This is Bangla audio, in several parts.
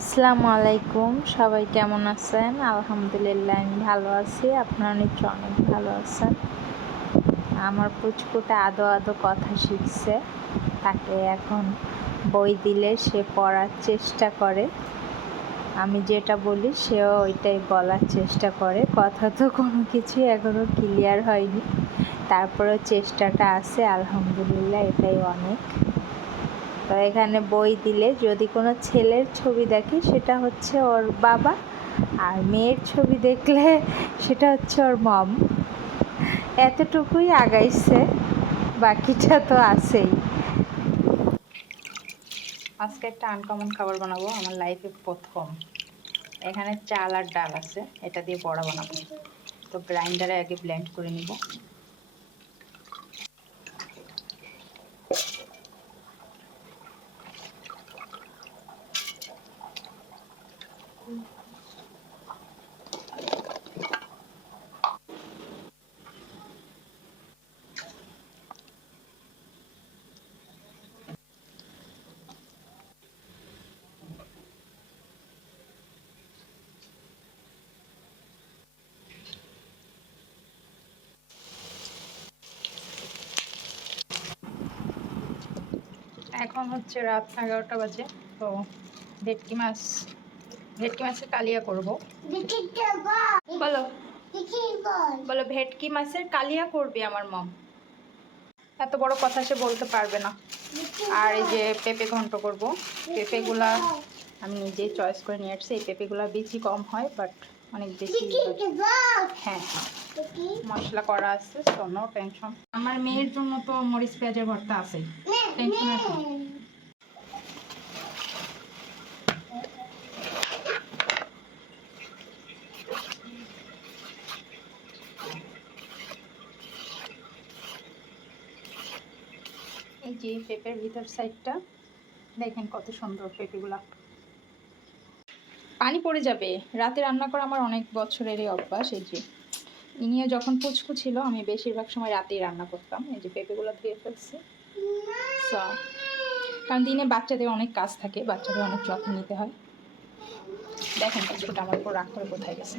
আসসালামু আলাইকুম, সবাই কেমন আছেন? আলহামদুলিল্লাহ আমি ভালো আছি। আপনারা নিশ্চয় অনেক ভালো আছেন। আমার পুচকুটা আদো আদো কথা শিখছে। তাকে এখন বই দিলে সে পড়ার চেষ্টা করে। আমি যেটা বলি সেও ওইটাই বলার চেষ্টা করে। কথা তো কোনো কিছুই এখনও ক্লিয়ার হয়নি, তারপরেও চেষ্টাটা আছে। আলহামদুলিল্লাহ, এটাই অনেক। তো এখানে বই দিলে যদি কোনো ছেলের ছবি দেখে সেটা হচ্ছে ওর বাবা, আর মেয়ের ছবি দেখলে সেটা হচ্ছে ওর মম। এতটুকুই আগাইছে, বাকিটা তো আছেই। আজকে একটা আনকমন খাবার বানাবো, আমার লাইফে প্রথম। এখানে চাল আর ডাল আছে, এটা দিয়ে বড়া বানাবো। তো গ্রাইন্ডারে আগে ব্লেন্ড করে নিব। এখন হচ্ছে রাত 11টা বাজে। তো ভেটকি মাছের কালিয়া করবো। বলো বলো ভেটকি মাছের কালিয়া করবে আমার মম। এত বড় কথা সে বলতে পারবে না। আর এই যে পেঁপে ঘন্ট করব। পেঁপেগুলা আমি নিজেই চয়েস করে নিয়ে আসছি। এই পেঁপেগুলা বেশি কম হয়, বাট অনেক বেশি। হ্যাঁ, মশলা করা আছে, তো নো টেনশন। আমার মেয়ের জন্য তো মরিচ পেঁয়াজের ভর্তা আছে, টেনশন আছে। এই যে পেঁপের ভিতর সাইডটা দেখেন কত সুন্দর পেঁপেগুলা। পানি পড়ে যাবে। রাতে রান্না করা আমার অনেক বছরেরই অভ্যাস। এই যে ইনিয়ে যখন পুচকু ছিল আমি বেশিরভাগ সময় রাতেই রান্না করতাম। এই যে পেঁপেগুলো ধুয়ে ফেলছি। কারণ দিনে বাচ্চাদের অনেক কাজ থাকে, বাচ্চাদের অনেক যত্ন নিতে হয়। দেখেন পুচকুটা আমার উপর রাগ করে কোথায় গেছে।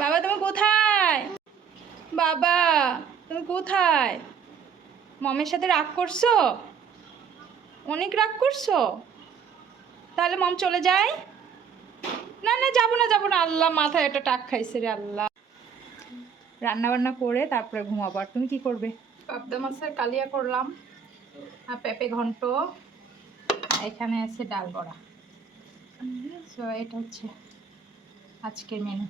বাবা তুমি কোথায়? বাবা তুমি কোথায়? মমের সাথে রাগ করছো? অনেক রাগ করছো? তাহলে মম চলে যায়? না না, যাবো না যাবো না। আল্লাহ, মাথায় একটা টাক খাইছে রে আল্লাহ। রান্না বান্না করে তারপরে ঘুমাবো। আর তুমি কি করবে? পাবদা মাছের কালিয়া করলাম, আর পেঁপে ঘন্ট, এখানে আছে ডাল বড়া। সো এটা হচ্ছে আজকের মেনু।